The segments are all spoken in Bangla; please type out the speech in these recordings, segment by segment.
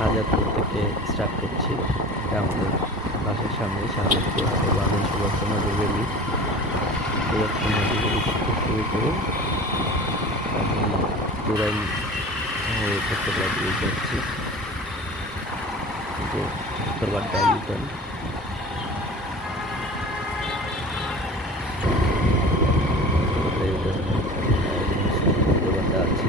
শাহজাদপুর থেকে স্টার্ট করছি। এটা আমাদের বাসার সামনে শাহজাদপুর হাটের বাংলাদেশ সুভাষ নদী ভ্যালি থেকে শুরু করে আমি জুরাইন হয়ে উত্তরপাড়া দিয়ে যাচ্ছি। যে উত্তরপাড়া ইউটার্ন উত্তরপাড়া আছি।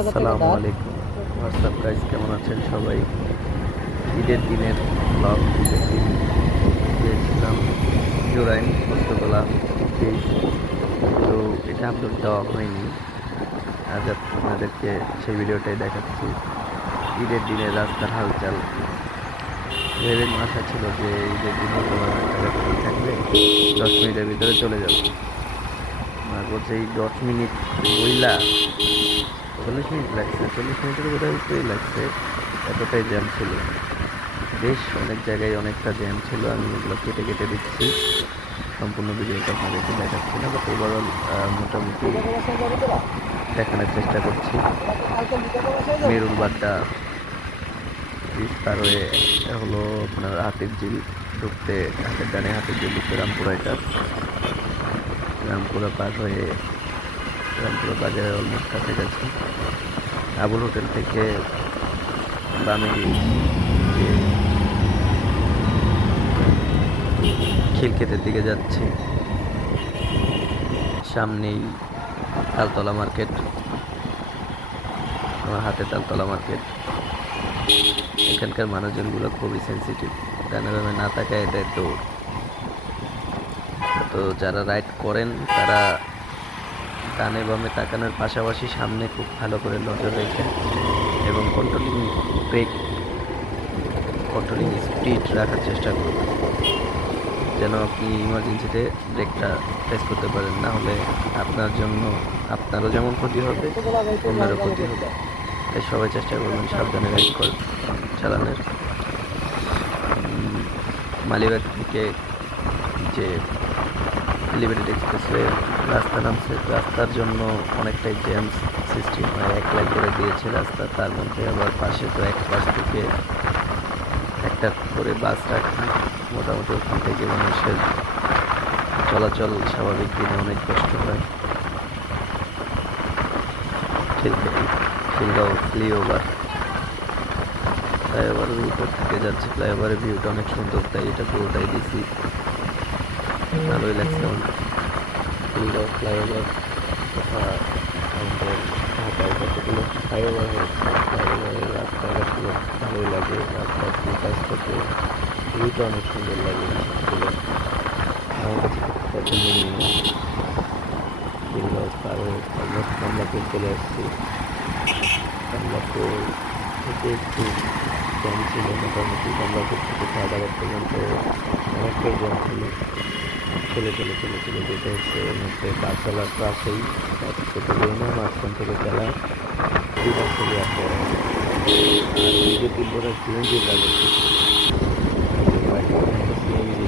আসসালামু আলাইকুম হোয়াটসঅ্যাপ গাইস, কেমন আছেন সবাই? ঈদের দিনের ব্লগ। ঈদের দিন গিয়েছিলাম জুরাইন পোস্তগোলা বিচ, তো এটা আপলোড দেওয়া হয়নি। আজ আপনাদেরকে সেই ভিডিওটাই দেখাচ্ছি। ঈদের দিনের রাস্তার হালচাল ভেবে আশা ছিল যে ঈদের দিনে তোমার রাস্তাঘাট থাকলে 10 মিনিটের ভিতরে চলে যাব। আর বলছে এই 10 মিনিট বইলা 40 মিনিট লাগছে, 40 মিনিটের বোধহয় উপরেই লাগছে। এতটাই জ্যাম ছিল, বেশ অনেক জায়গায় অনেকটা জ্যাম ছিল। আমি এগুলো কেটে কেটে দিচ্ছি, সম্পূর্ণ ভিডিওটা আপনাদেরকে দেখাচ্ছি না, বাট ওভারঅল মোটামুটি দেখানোর চেষ্টা করছি। মেরুল বাড্ডা ব্রিজ পার হয়ে হলো আপনার হাতির ঝিল ঢুকতে, হাতের ডানে হাতির ঝিল ঢুকতে রামপুরা, এটা রামপুরা পার হয়ে রামপুরা বাজারে অলমোস্ট কাছাকাছি। আবুল হোটেল থেকে বামে গিয়ে খিলক্ষেতের দিকে যাচ্ছি। সামনেই তালতলা মার্কেট, আমার হাতে তালতলা মার্কেট। এখানকার মানুষজনগুলো খুবই সেন্সিটিভ, ডানে বামে না তাকায় দেয় দৌড়। তো যারা রাইড করেন তারা ডানে বামে তাকানোর পাশাপাশি সামনে খুব ভালো করে নজর রেখে এবং কন্ট্রোলিং স্পিড রাখার চেষ্টা করবেন, যেন আপনি ইমার্জেন্সিতে ব্রেকটা প্রেস করতে পারেন। না হলে আপনার জন্য আপনারও যেমন ক্ষতি হবে, অন্যেরও ক্ষতি হবে। তাই সবাই চেষ্টা করবেন সাবধানে রাইড চালানোর। মালিবাগ থেকে যে এলিভেটেড এক্সপ্রেসওয়ে রাস্তা নামছে, রাস্তার জন্য অনেকটাই জ্যাম সৃষ্টি হয়। এক লাইন করে দিয়েছে রাস্তা, তার মধ্যে আবার পাশে তো এক পাশ থেকে একটা করে বাস রাখা। মোটামুটি ওখান থেকে মানুষের চলাচল স্বাভাবিক দিনে অনেক কষ্ট হয়। খিলগাঁও ফ্লাইওভারের উপর থেকে যাচ্ছে। ফ্লাইওভারের ভিউটা অনেক সুন্দর, তাই এটা পুরোটাই দিছি। ভালোই লাগছে আমার। খিলগাঁও ফ্লাইওভার তথা আমাদের ঢাকায় কতগুলো ফ্লাইওভার হয়েছে, ফ্লাইওভারের রাস্তাঘাটগুলো ভালোই লাগে। রাস্তার দুপাশ থেকে ভিউটা অনেক সুন্দর লাগে। জিনিসগুলো আমার কাছে খুব পছন্দনীয়। খিলগাঁও পার হয়ে অলমোস্ট কমলাপুর চলে আসছি। কমলাপুর থেকে একটু জ্যাম ছিল, মোটামুটি কমলাপুর থেকে শাহজাদপুর পর্যন্ত অনেকটাই জ্যাম ছিল। চলে যেতে হচ্ছে। এর মধ্যে বাসওয়ালার পাশেই থেকে বের না, মাঝখান থেকে চালায়, দুই পাশ থেকে আসে। আর নিজে তিব্বতের সিএনজির লাগে, সিএনজি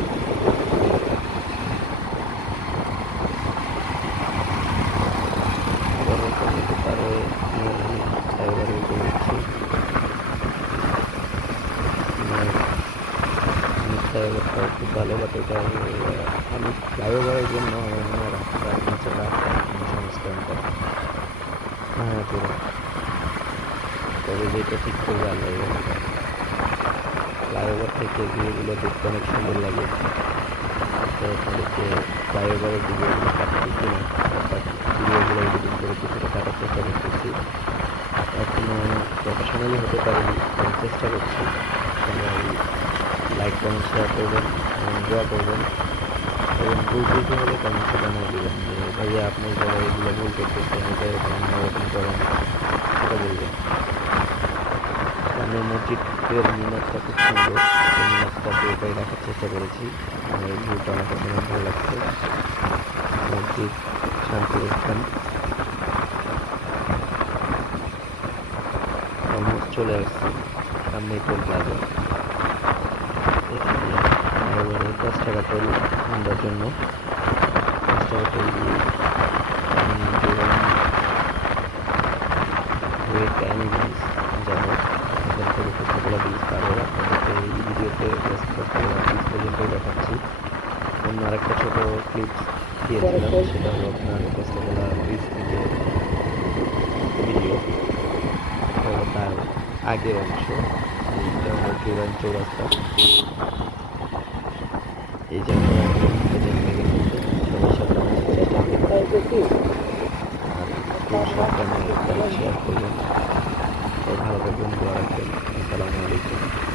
তারও ফ্লাইওভারে উঠে যাচ্ছি। ফ্লাইওভারটা খুব ভালো, বাট এটা আমি ফ্লাইওভারের জন্য আমার রাস্তার নিচের রাস্তার কোনো সংস্করণ করা হ্যাঁ পুরো, তবে যেটা ঠিক করে ভালো হয়ে গেল। ফ্লাইওভার থেকে ভিউগুলো দেখতে অনেক সুন্দর লাগে। তো আপনাদেরকে ফ্লাইওভারের ভিডিওগুলো কাটতেছি না, বাট ভিডিওগুলো এডিটিং করে কিছুটা কাটার চেষ্টা করতেছি। এখনও প্রফেশনালি হতে পারিনি, তবে চেষ্টা করছি। সবাই লাইক কমেন্ট শেয়ার করবেন এবং দোয়া করবেন, এবং ভুল ত্রুটি হলে কমেন্টে জানিয়ে দেবেন যে ভাইয়া আপনি এই জায়গায় এগুলো ভুল করতেছেন, এটা এরকম এরকম করেন, সেটা বলবেন। সামনে মসজিদের মিনারটা খুব সুন্দর, সেই মিনারটা পুরোটাই রাখার চেষ্টা করেছি। আর এই ভিউটা আমার কাছে অনেক ভালো লাগছে। মসজিদ শান্তির স্থান। অলমোস্ট চলে আসছি, সামনেই টোল প্লাজা। এখানে এবারে 10 টাকা টোল আমরা জন্য 10 টাকা টোল দিয়ে আমি হয়ে ক্যানি ব্রিজ যাবো। এখান থেকে পোস্তগোলা ব্রিজ পার হয়ে আপনাদেরকে এই ভিডিওতে পোস্তগোলা ব্রিজ পর্যন্তই দেখাচ্ছি। অন্য আরেকটা ছোট ক্লিপ দিয়েছিলাম, সেটা হলো আপনার পোস্তগোলা ব্রিজ থেকে ভিডিও, হলো তার আগের অংশ। এইটা হলো জুরাইন চৌরাস্তা। এই জায়গাটা নেমে গেছে, সবাই সাবধানে চেষ্টা করবেন আর একটু সাবধানে বাইক শেয়ার করবেন। ভালো থাকবেন, দোয়া রাখবেন। আসসালামু আলাইকুম।